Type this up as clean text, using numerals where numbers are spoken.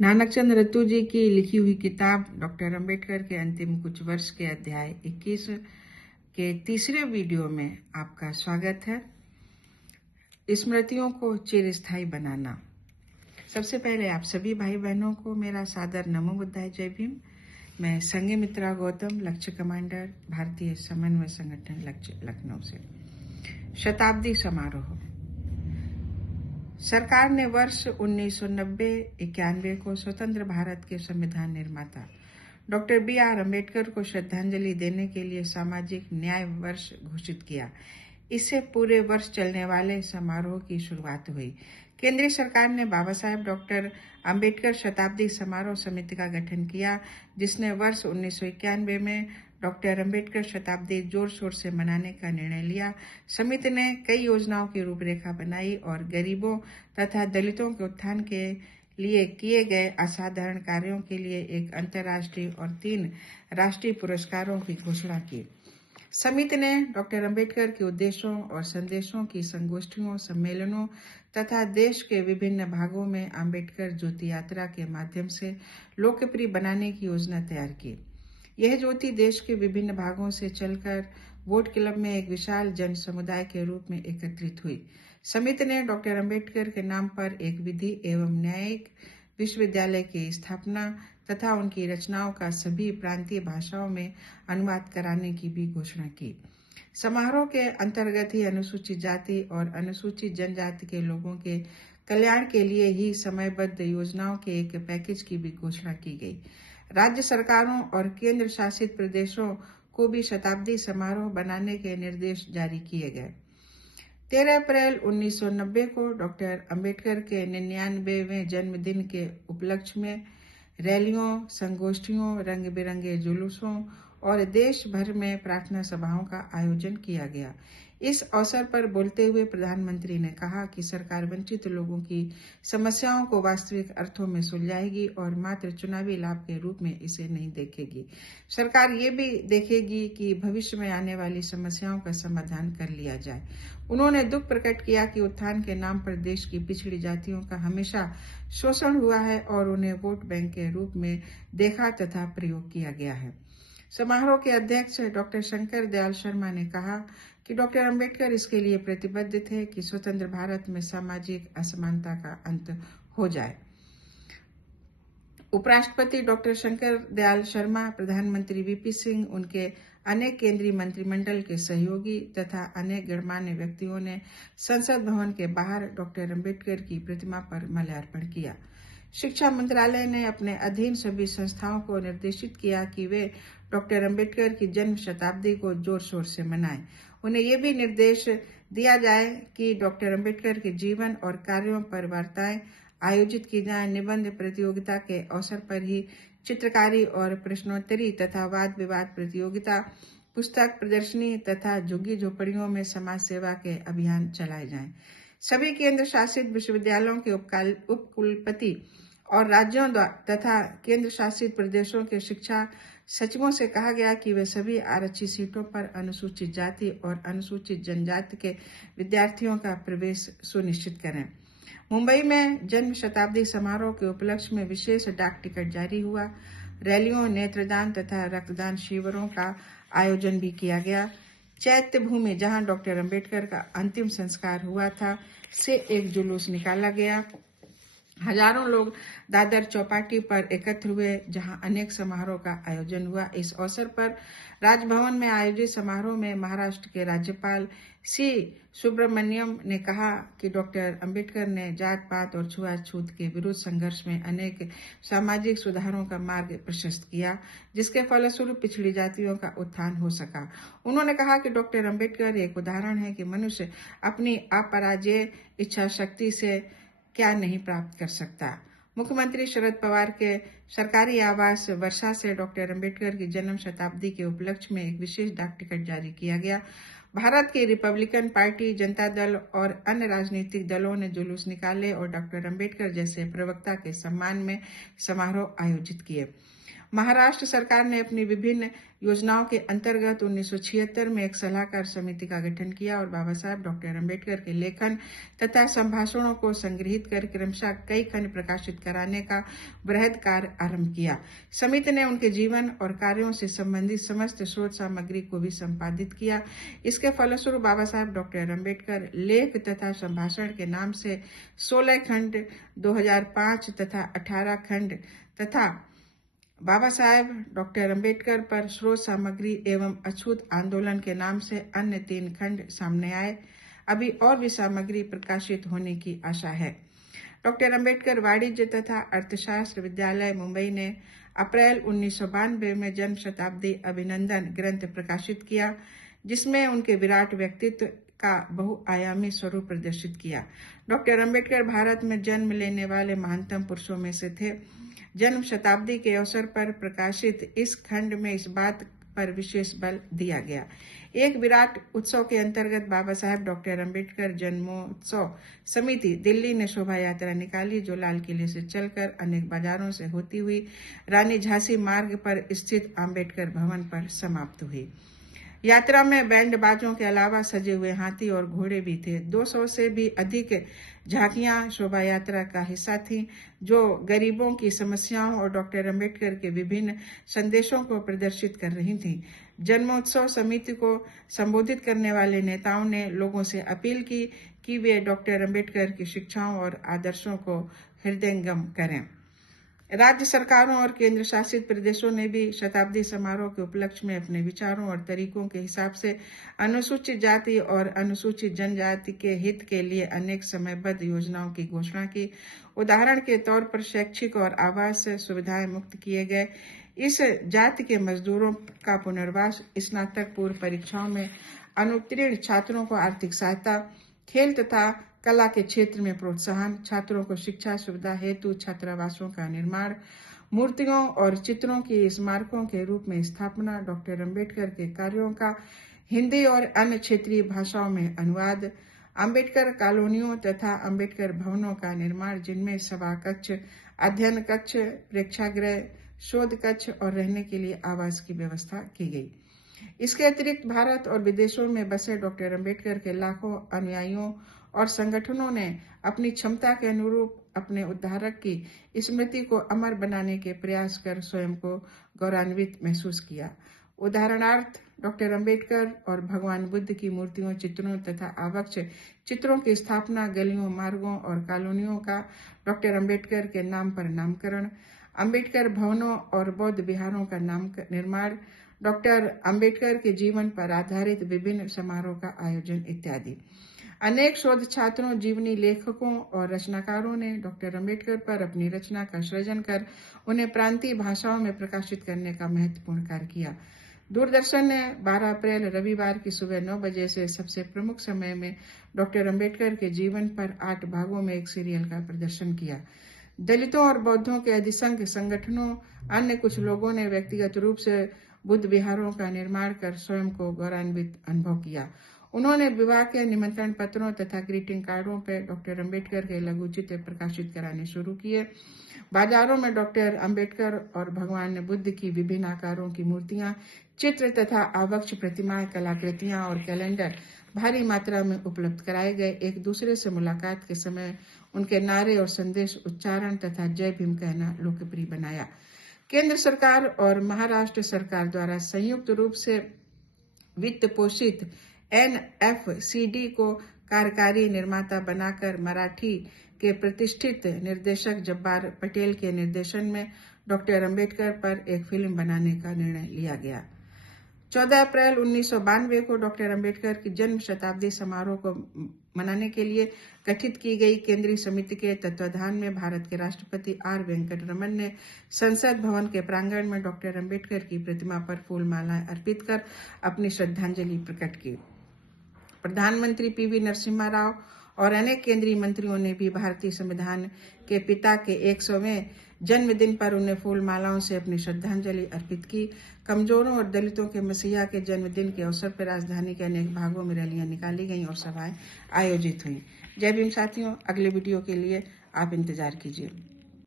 नानकचंद रत्तू जी की लिखी हुई किताब डॉक्टर अंबेडकर के अंतिम कुछ वर्ष के अध्याय 21 के तीसरे वीडियो में आपका स्वागत है। स्मृतियों को चिरस्थायी बनाना। सबसे पहले आप सभी भाई बहनों को मेरा सादर नमो बुद्धाय, जय भीम। मैं संघमित्रा गौतम, लक्ष्य कमांडर, भारतीय समन्वय संगठन लखनऊ से। शताब्दी समारोह। सरकार ने वर्ष 1990-91 को स्वतंत्र भारत के संविधान निर्माता डॉक्टर बी.आर. अम्बेडकर को श्रद्धांजलि देने के लिए सामाजिक न्याय वर्ष घोषित किया। इससे पूरे वर्ष चलने वाले समारोह की शुरुआत हुई। केंद्रीय सरकार ने बाबा साहेब डॉक्टर अंबेडकर शताब्दी समारोह समिति का गठन किया, जिसने वर्ष 1991 में डॉक्टर अंबेडकर शताब्दी जोर शोर से मनाने का निर्णय लिया। समिति ने कई योजनाओं की रूपरेखा बनाई और गरीबों तथा दलितों के उत्थान के लिए किए गए असाधारण कार्यों के लिए एक अंतर्राष्ट्रीय और 3 राष्ट्रीय पुरस्कारों की घोषणा की। समिति ने डॉक्टर अंबेडकर के उद्देश्यों और संदेशों की संगोष्ठियों, सम्मेलनों तथा देश के विभिन्न भागों में अंबेडकर ज्योति यात्रा के माध्यम से लोकप्रिय बनाने की योजना तैयार की। यह ज्योति देश के विभिन्न भागों से चलकर वोट क्लब में एक विशाल जन समुदाय के रूप में एकत्रित हुई। समिति ने डॉक्टर अंबेडकर के नाम पर एक विधि एवं न्यायिक विश्वविद्यालय की स्थापना तथा उनकी रचनाओं का सभी प्रांतीय भाषाओं में अनुवाद कराने की भी घोषणा की। समारोह के अंतर्गत ही अनुसूचित जाति और अनुसूचित जनजाति के लोगों के कल्याण के लिए ही समयबद्ध योजनाओं के एक पैकेज की भी घोषणा की गई। राज्य सरकारों और केंद्र शासित प्रदेशों को भी शताब्दी समारोह बनाने के निर्देश जारी किए गए। 13 अप्रैल 1990 को डॉक्टर अंबेडकर के 99वें जन्मदिन के उपलक्ष्य में रैलियों, संगोष्ठियों, रंग बिरंगे जुलूसों और देश भर में प्रार्थना सभाओं का आयोजन किया गया। इस अवसर पर बोलते हुए प्रधानमंत्री ने कहा कि सरकार वंचित लोगों की समस्याओं को वास्तविक अर्थों में सुलझाएगी और मात्र चुनावी लाभ के रूप में इसे नहीं देखेगी। सरकार ये भी देखेगी कि भविष्य में आने वाली समस्याओं का समाधान कर लिया जाए। उन्होंने दुख प्रकट किया कि उत्थान के नाम पर देश की पिछड़ी जातियों का हमेशा शोषण हुआ है और उन्हें वोट बैंक के रूप में देखा तथा प्रयोग किया गया है। समारोह के अध्यक्ष डॉक्टर शंकर दयाल शर्मा ने कहा कि डॉक्टर अंबेडकर इसके लिए प्रतिबद्ध थे कि स्वतंत्र भारत में सामाजिक असमानता का अंत हो जाए। उपराष्ट्रपति डॉक्टर शंकर दयाल शर्मा, प्रधानमंत्री वीपी सिंह, उनके अनेक केंद्रीय मंत्रिमंडल के सहयोगी तथा अनेक गणमान्य व्यक्तियों ने संसद भवन के बाहर डॉक्टर अंबेडकर की प्रतिमा पर माल्यार्पण किया। शिक्षा मंत्रालय ने अपने अधीन सभी संस्थाओं को निर्देशित किया कि वे डॉक्टर अंबेडकर की जन्म शताब्दी को जोर शोर से मनाएं। उन्हें यह भी निर्देश दिया जाए कि डॉक्टर अंबेडकर के जीवन और कार्यों पर वार्ताएं आयोजित की जाएं। निबंध प्रतियोगिता के अवसर पर ही चित्रकारी और प्रश्नोत्तरी तथा वाद विवाद प्रतियोगिता, पुस्तक प्रदर्शनी तथा झुग्गी झोपड़ियों में समाज सेवा के अभियान चलाए जाएं। सभी केंद्र शासित विश्वविद्यालयों के उपकुलपति और राज्यों तथा केंद्र शासित प्रदेशों के शिक्षा सचिवों से कहा गया कि वे सभी आरक्षित सीटों पर अनुसूचित जाति और अनुसूचित जनजाति के विद्यार्थियों का प्रवेश सुनिश्चित करें। मुंबई में जन्म शताब्दी समारोह के उपलक्ष्य में विशेष डाक टिकट जारी हुआ। रैलियों, नेत्रदान तथा रक्तदान शिविरों का आयोजन भी किया गया। चैत्य भूमि, जहां डॉक्टर अंबेडकर का अंतिम संस्कार हुआ था, से एक जुलूस निकाला गया। हजारों लोग दादर चौपाटी पर एकत्र हुए, जहां अनेक समारोह का आयोजन हुआ। इस अवसर पर राजभवन में आयोजित समारोह में महाराष्ट्र के राज्यपाल सी सुब्रमण्यम ने कहा कि डॉक्टर अंबेडकर ने जात पात और छुआछूत के विरुद्ध संघर्ष में अनेक सामाजिक सुधारों का मार्ग प्रशस्त किया, जिसके फलस्वरूप पिछड़ी जातियों का उत्थान हो सका। उन्होंने कहा कि डॉक्टर अंबेडकर एक उदाहरण है कि मनुष्य अपनी अपराजेय इच्छा शक्ति से क्या नहीं प्राप्त कर सकता। मुख्यमंत्री शरद पवार के सरकारी आवास वर्षा से डॉक्टर अंबेडकर की जन्म शताब्दी के उपलक्ष्य में एक विशेष डाक टिकट जारी किया गया। भारत की रिपब्लिकन पार्टी, जनता दल और अन्य राजनीतिक दलों ने जुलूस निकाले और डॉक्टर अंबेडकर जैसे प्रवक्ता के सम्मान में समारोह आयोजित किए। महाराष्ट्र सरकार ने अपनी विभिन्न योजनाओं के अंतर्गत 1976 में एक सलाहकार समिति का गठन किया और बाबा साहब डॉक्टर अम्बेडकर के लेखन तथा संभाषणों को संग्रहित कर क्रमशः कई खंड प्रकाशित कराने का बृहद कार्य आरंभ किया। समिति ने उनके जीवन और कार्यों से संबंधित समस्त शोध सामग्री को भी संपादित किया। इसके फलस्वरूप बाबा साहब डॉक्टर अम्बेडकर लेख तथा संभाषण के नाम से 16 खंड 2005 तथा 18 खंड तथा बाबा साहेब डॉक्टर अम्बेडकर पर शोध सामग्री एवं अछूत आंदोलन के नाम से अन्य 3 खंड सामने आए। अभी और भी सामग्री प्रकाशित होने की आशा है। डॉक्टर अम्बेडकर वाणिज्य तथा अर्थशास्त्र विद्यालय मुंबई ने अप्रैल 1992 में जन्म शताब्दी अभिनंदन ग्रंथ प्रकाशित किया, जिसमें उनके विराट व्यक्तित्व का बहुआयामी स्वरूप प्रदर्शित किया। डॉक्टर अम्बेडकर भारत में जन्म लेने वाले महानतम पुरुषों में से थे। जन्म शताब्दी के अवसर पर प्रकाशित इस खंड में इस बात पर विशेष बल दिया गया। एक विराट उत्सव के अंतर्गत बाबा साहेब डॉक्टर अम्बेडकर जन्मोत्सव समिति दिल्ली ने शोभा यात्रा निकाली, जो लाल किले से चलकर अनेक बाजारों से होती हुई रानी झांसी मार्ग पर स्थित अम्बेडकर भवन पर समाप्त हुई। यात्रा में बैंड बाजों के अलावा सजे हुए हाथी और घोड़े भी थे। 200 से भी अधिक झांकियां शोभा यात्रा का हिस्सा थीं, जो गरीबों की समस्याओं और डॉक्टर अम्बेडकर के विभिन्न संदेशों को प्रदर्शित कर रही थीं। जन्मोत्सव समिति को संबोधित करने वाले नेताओं ने लोगों से अपील की कि वे डॉक्टर अम्बेडकर की शिक्षाओं और आदर्शों को हृदयंगम करें। राज्य सरकारों और केंद्र शासित प्रदेशों ने भी शताब्दी समारोह के उपलक्ष्य में अपने विचारों और तरीकों के हिसाब से अनुसूचित जाति और अनुसूचित जनजाति के हित के लिए अनेक समयबद्ध योजनाओं की घोषणा की। उदाहरण के तौर पर शैक्षिक और आवास सुविधाएं मुक्त किए गए। इस जाति के मजदूरों का पुनर्वास, स्नातक पूर्व परीक्षाओं में अनुत्तीर्ण छात्रों को आर्थिक सहायता, खेल तथा कला के क्षेत्र में प्रोत्साहन, छात्रों को शिक्षा सुविधा हेतु छात्रावासों का निर्माण, मूर्तियों और चित्रों की स्मारकों के रूप में स्थापना, डॉक्टर अम्बेडकर के कार्यों का हिंदी और अन्य क्षेत्रीय भाषाओं में अनुवाद, अम्बेडकर कॉलोनियों तथा अम्बेडकर भवनों का निर्माण, जिनमें सभा कक्ष, अध्ययन कक्ष, प्रेक्षागृह, शोध कक्ष और रहने के लिए आवास की व्यवस्था की गई। इसके अतिरिक्त भारत और विदेशों में बसे डॉक्टर अम्बेडकर के लाखों अनुयायियों और संगठनों ने अपनी क्षमता के अनुरूप अपने उद्धारक की स्मृति को अमर बनाने के प्रयास कर स्वयं को गौरवान्वित महसूस किया। उदाहरणार्थ, डॉक्टर अम्बेडकर और भगवान बुद्ध की मूर्तियों, चित्रों तथा आवक्ष चित्रों की स्थापना, गलियों, मार्गों और कॉलोनियों का डॉक्टर अम्बेडकर के नाम पर नामकरण, अम्बेडकर भवनों और बौद्ध विहारों का निर्माण, डॉक्टर अम्बेडकर के जीवन पर आधारित विभिन्न समारोह का आयोजन इत्यादि। अनेक शोध छात्रों, जीवनी लेखकों और रचनाकारों ने डॉक्टर अम्बेडकर पर अपनी रचना का सृजन कर उन्हें प्रांतीय भाषाओं में प्रकाशित करने का महत्वपूर्ण कार्य किया। दूरदर्शन ने 12 अप्रैल रविवार की सुबह 9 बजे से सबसे प्रमुख समय में डॉक्टर अम्बेडकर के जीवन पर 8 भागों में एक सीरियल का प्रदर्शन किया। दलितों और बौद्धों के अधिसंख्य संगठनों, अन्य कुछ लोगों ने व्यक्तिगत रूप से बुद्ध विहारों का निर्माण कर स्वयं को गौरवान्वित अनुभव किया। उन्होंने विवाह के निमंत्रण पत्रों तथा ग्रीटिंग कार्डों पर डॉक्टर अम्बेडकर के लघु चित्र प्रकाशित कराने शुरू किए। बाजारों में डॉक्टर अम्बेडकर और भगवान बुद्ध की विभिन्न आकारों की मूर्तियां, चित्र तथा आवक्ष प्रतिमाएं, कलाकृतियां और कैलेंडर भारी मात्रा में उपलब्ध कराए गए। एक दूसरे से मुलाकात के समय उनके नारे और संदेश उच्चारण तथा जय भीम कहना लोकप्रिय बनाया। केंद्र सरकार और महाराष्ट्र सरकार द्वारा संयुक्त रूप से वित्त पोषित NFCD को कार्यकारी निर्माता बनाकर मराठी के प्रतिष्ठित निर्देशक जब्बार पटेल के निर्देशन में डॉक्टर अम्बेडकर पर एक फिल्म बनाने का निर्णय लिया गया। 14 अप्रैल 1992 को डॉक्टर अम्बेडकर की जन्म शताब्दी समारोह को मनाने के लिए गठित की गई केंद्रीय समिति के तत्वाधान में भारत के राष्ट्रपति R. वेंकट रमन ने संसद भवन के प्रांगण में डॉक्टर अम्बेडकर की प्रतिमा पर फूल मालाएं अर्पित कर अपनी श्रद्धांजलि प्रकट की। प्रधानमंत्री PV नरसिम्हा राव और अनेक केंद्रीय मंत्रियों ने भी भारतीय संविधान के पिता के 100वें जन्मदिन पर उन्हें फूल मालाओं से अपनी श्रद्धांजलि अर्पित की। कमजोरों और दलितों के मसीहा के जन्मदिन के अवसर पर राजधानी के अनेक भागों में रैलियां निकाली गईं और सभाएं आयोजित हुई। जय भीम साथियों, अगले वीडियो के लिए आप इंतजार कीजिए।